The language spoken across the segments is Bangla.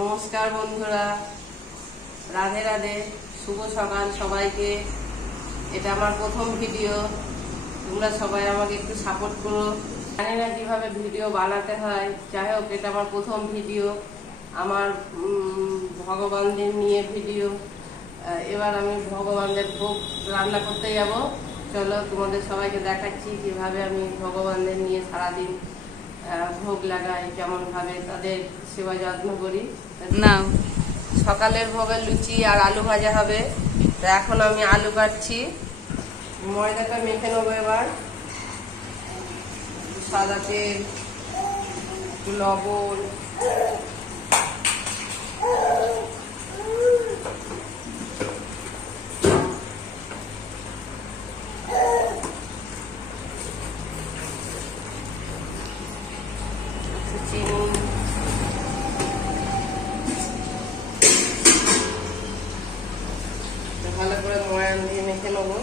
নমস্কার বন্ধুরা, রাধে রাধে, শুভ সকাল সবাইকে। এটা আমার প্রথম ভিডিও, তোমরা সবাই আমাকে একটু সাপোর্ট করো। জানি না কিভাবে ভিডিও বানাতে হয়, যাই হোক এটা আমার প্রথম ভিডিও, আমার ভগবানদের নিয়ে ভিডিও। এবার আমি ভগবানদের ভোগ রান্না করতে যাব। চলো তোমাদের সবাইকে দেখাচ্ছি কিভাবে আমি ভগবানদের নিয়ে সারাদিন ভোগ লাগাই, কেমন ভাবে তাদের সেবা যত্ন করি। না, সকালের ভোগে লুচি আর আলু ভাজা হবে। তো এখন আমি আলু কাটছি, ময়দাটা মেখে নেবো। এবার সাদা তেল, লবণ, চিনি, ভালো করে ময়ান দিয়ে মেখে নেবো।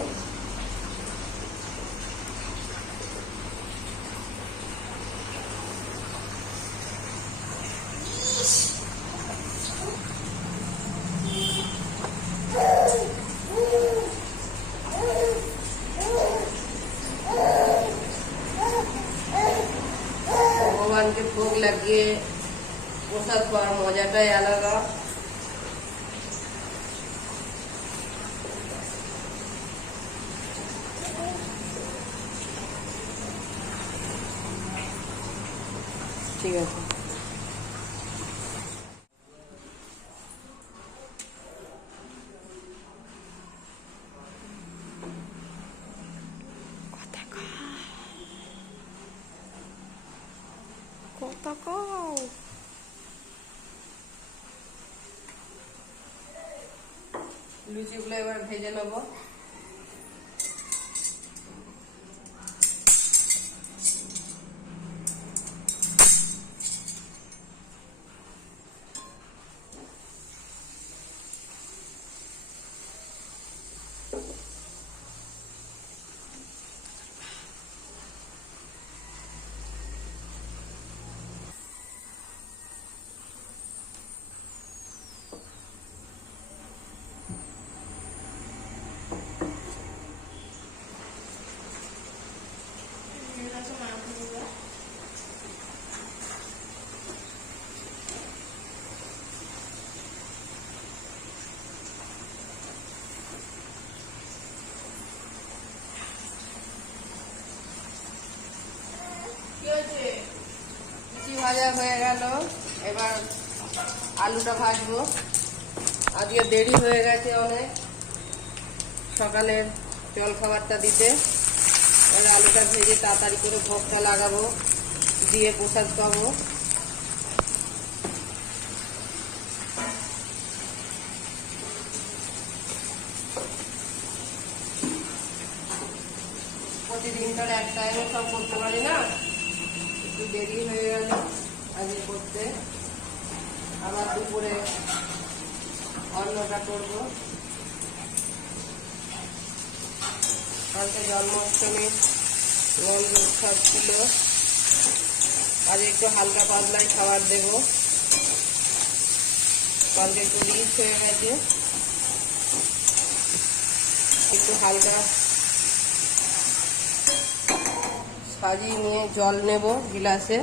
ভগবানকে ভোগ লাগিয়ে প্রসাদ পাওয়ার মজাটাই আলাদা। ঠিক আছে, লুচিগুলো এবার ভেজে নেবো। লুচি ভাজা হয়ে গেল, এবার আলুটা ভাজবো। আজকে দেরি হয়ে গেছে অনেক সকালের জল খাবারটা দিতে। এবার আলুটা ভেজে তাড়াতাড়ি করে ভোগটা লাগাবো, দিয়ে প্রসাদ পাবো। প্রতিদিন তো এক টাইমে সব করতে পারি না, একটু দেরি হয়ে গেল আজকে করতে। আবার দুপুরে অন্নটা করবো। কালকে জন্মাষ্টমী উৎসব ছিল, আজ একটু হালকা পাতলাই খাবার দেবো। কালকে একটু রিচ হয়ে গেছে, একটু হালকা সাজিয়ে নিয়ে জল নেব গিলাসে।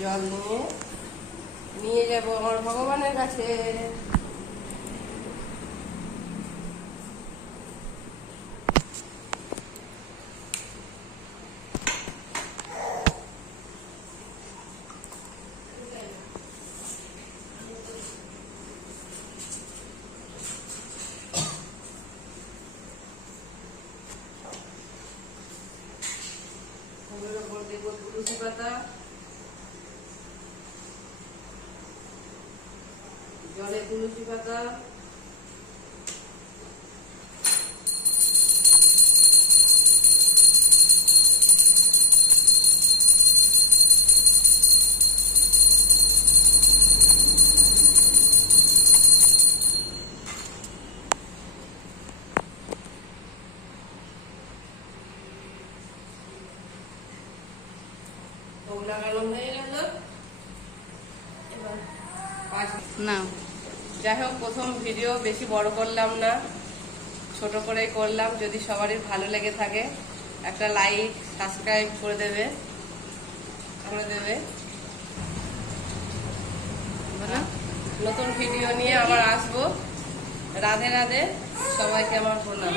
জল নিয়ে যাব আমার ভগবানের কাছে। দেবো তুলসী পাতা, জলে তুলসী পাতা, ভোগ লাগানো হয়ে গেল। এবার না যাই হোক, প্রথম ভিডিও বেশি বড় করলাম না, ছোট করেই করলাম। যদি সবারই ভালো লেগে থাকে একটা লাইক সাবস্ক্রাইব করে দেবে। নতুন ভিডিও নিয়ে আবার আসবো। রাধে রাধে, সবাইকে আমার প্রণাম।